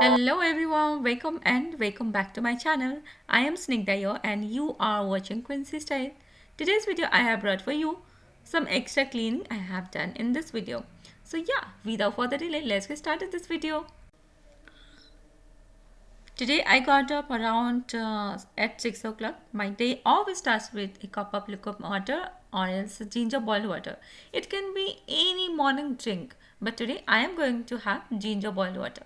Hello everyone, welcome back to my channel. I am Snigdha here and you are watching Quincy Style. Today's video I have brought for you some extra cleaning I have done in this video. So yeah, without further delay, let's get started this video. Today I got up around at 6 o'clock. My day always starts with a cup of lukewarm water or else ginger boiled water. It can be any morning drink, but today I am going to have ginger boiled water.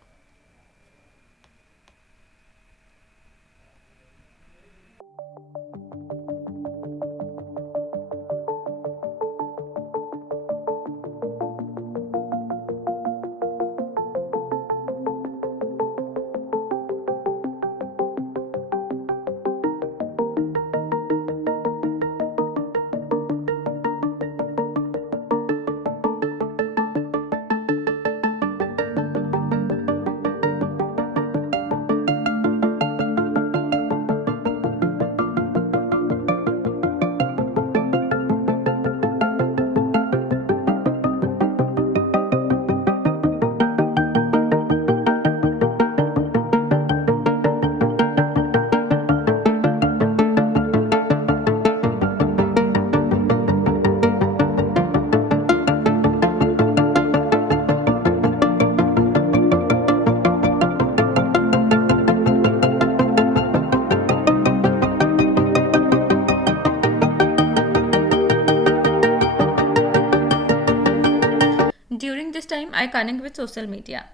During this time, I connect with social media.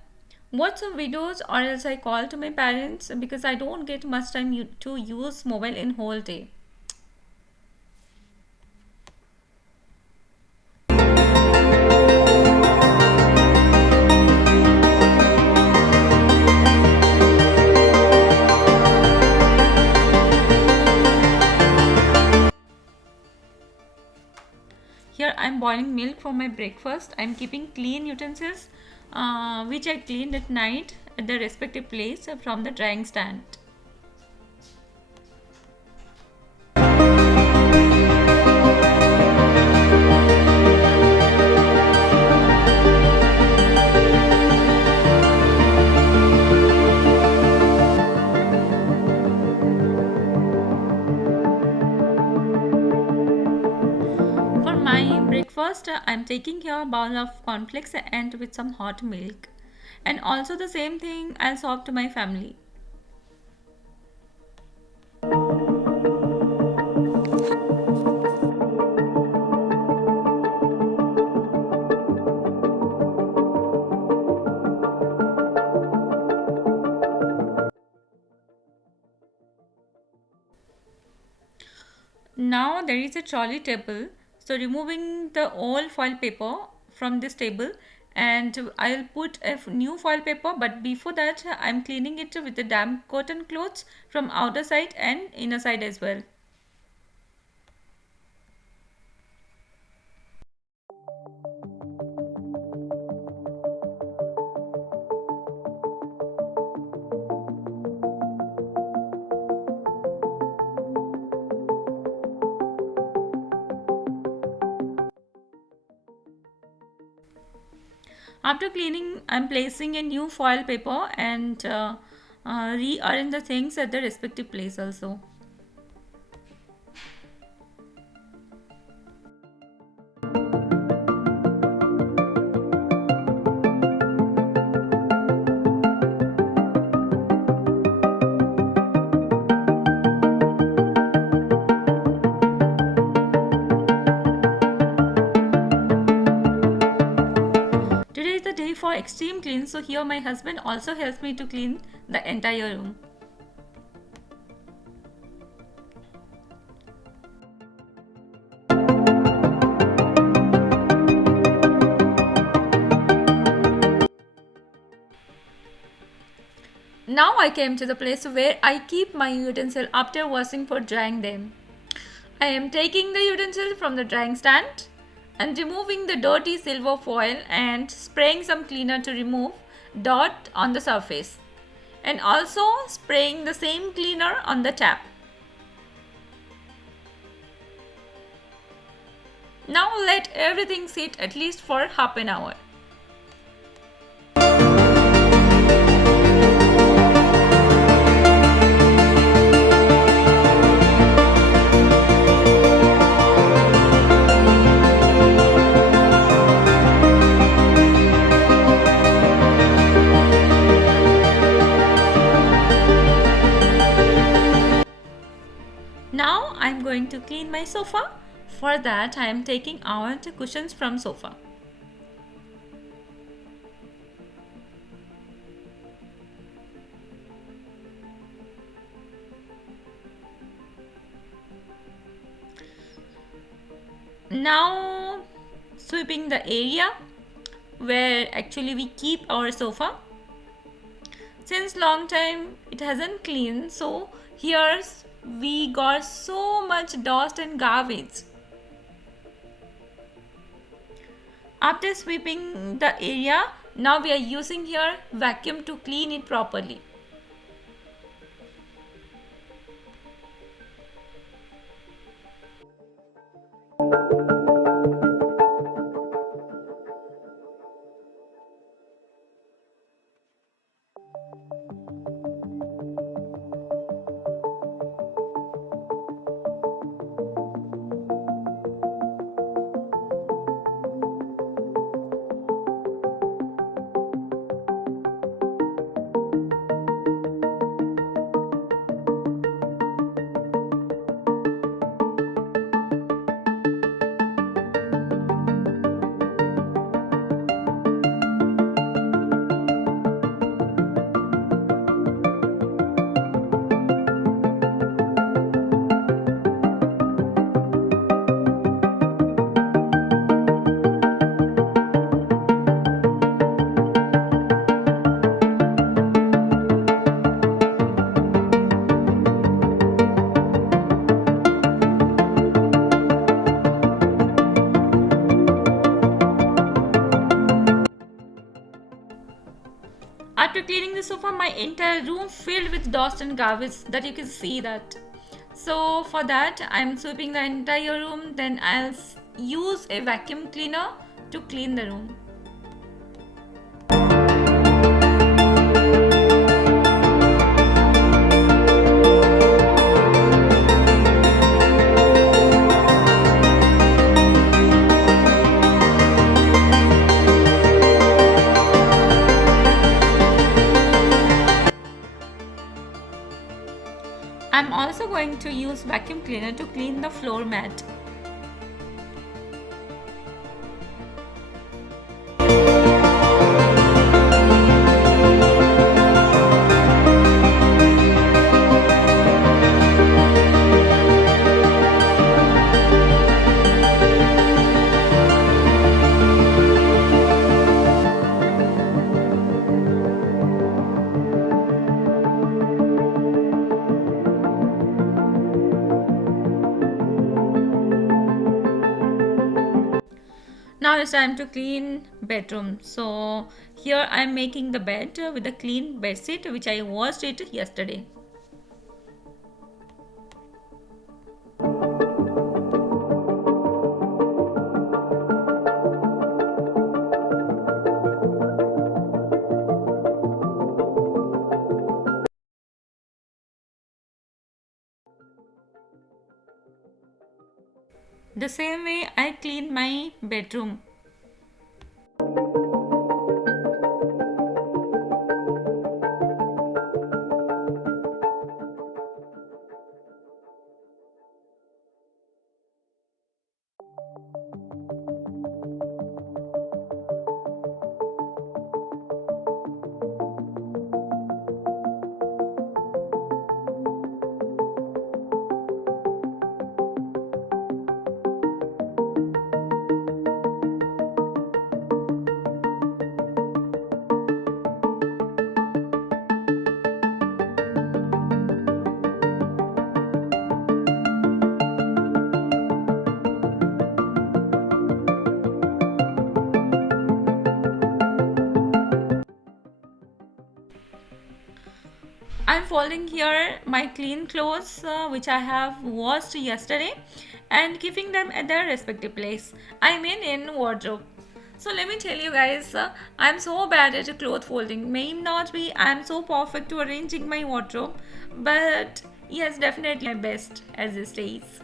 Watch some videos or else I call to my parents because I don't get much time to use mobile in whole day. Here I'm boiling milk for my breakfast. I'm keeping clean utensils which I cleaned at night at the respective place from the drying stand. For my breakfast, I'm taking here a bowl of cornflakes and with some hot milk. And also the same thing I'll serve to my family. Now there is a trolley table. So removing the old foil paper from this table and I'll put a new foil paper, but before that I'm cleaning it with the damp cotton clothes from outer side and inner side as well. After cleaning, I'm placing a new foil paper and rearrange the things at the respective place also. Today is the day for extreme clean, so here my husband also helps me to clean the entire room. Now I came to the place where I keep my utensil after washing for drying them. I am taking the utensil from the drying stand and removing the dirty silver foil and spraying some cleaner to remove dirt on the surface, and also spraying the same cleaner on the tap. Now let everything sit at least for half an hour. my sofa? For that, I am taking out cushions from sofa. Now sweeping the area where actually we keep our sofa. Since long time it hasn't cleaned, so here we got so much dust and garbage. After sweeping the area, now we are using here vacuum to clean it properly. After cleaning the sofa, my entire room filled with dust and garbage that you can see that. So for that, I'm sweeping the entire room. Then I'll use a vacuum cleaner to clean the room. I'm also going to use vacuum cleaner to clean the floor mat. Now it's time to clean bedroom. So here I'm making the bed with a clean bed sheet which I washed it yesterday. The same way I clean my bedroom. I'm folding here my clean clothes which I have washed yesterday and keeping them at their respective place. I mean in wardrobe. So let me tell you guys, I'm so bad at cloth folding. May not be I'm so perfect to arranging my wardrobe, but yes, definitely my best as these days.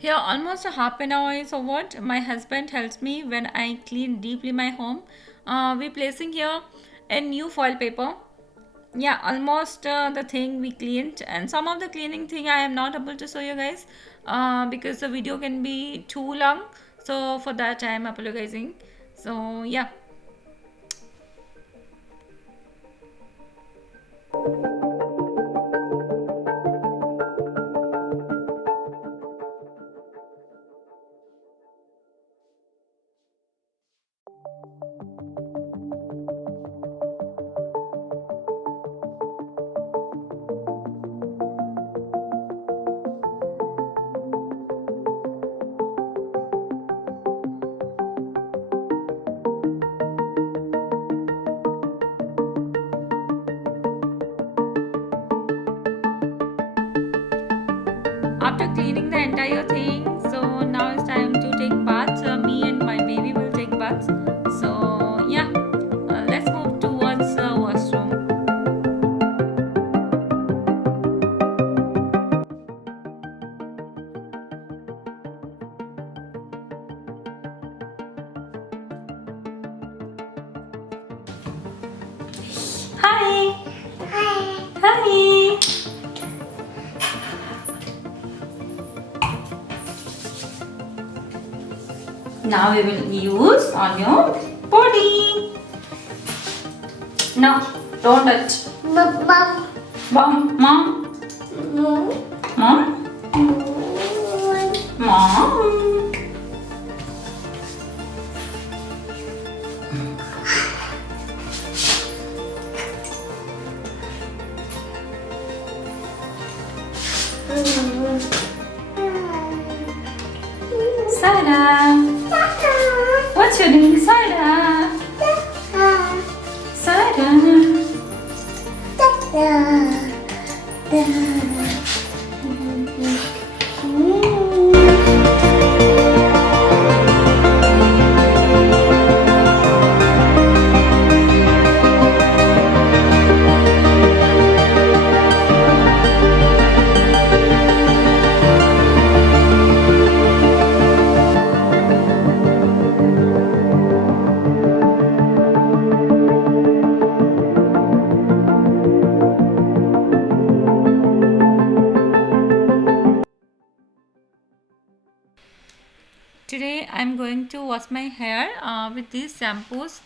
Here, almost a half an hour is over. My husband helps me when I clean deeply my home. We placing here a new foil paper. Yeah, almost the thing we cleaned, and some of the cleaning thing I am not able to show you guys because the video can be too long. So for that I am apologizing. So yeah. After cleaning the entire thing, so now it's time to take baths. Me and my baby will take baths. So yeah, let's move towards washroom. Hi. Hi. Now we will use on your body. No, don't touch. Mom. Mom, mom, mom, mom. Sarah, what's your name, Sarah? Sarah. Today I'm going to wash my hair with these shampoos.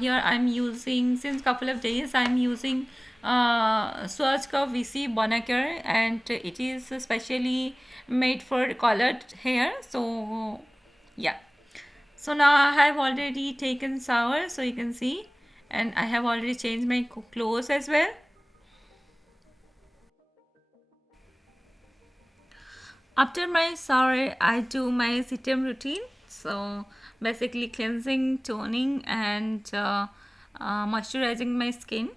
Here I'm using, since couple of days I'm using Swatch ka VC Bonacare, and it is specially made for colored hair. So yeah, so now I have already taken shower, so you can see, and I have already changed my clothes as well. After my shower, I do my serum routine. So basically cleansing, toning, and moisturizing my skin.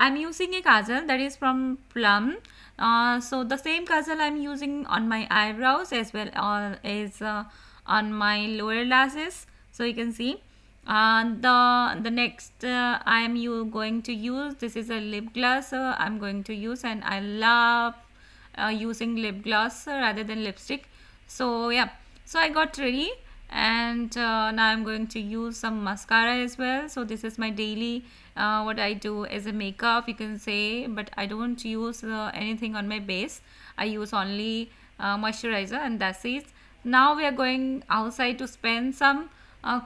I'm using a kajal that is from Plum. So the same kajal I'm using on my eyebrows as well as on my lower lashes. So you can see. The next I am going to use, this is a lip gloss I'm going to use, and I love using lip gloss rather than lipstick. So yeah, so I got ready, and now I'm going to use some mascara as well. So this is my daily what I do as a makeup, you can say, but I don't use anything on my base. I use only moisturizer, and that's it. Now we are going outside to spend some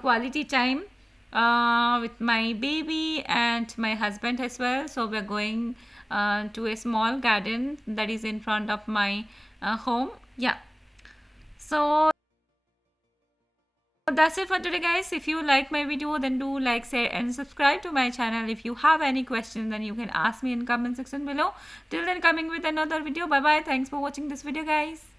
quality time with my baby and my husband as well. So we're going to a small garden that is in front of my home. Yeah. So that's it for today, guys. If you like my video, then do like, share and subscribe to my channel. If you have any questions, then you can ask me in comment section below. Till then, coming with another video. Bye bye. Thanks for watching this video, guys.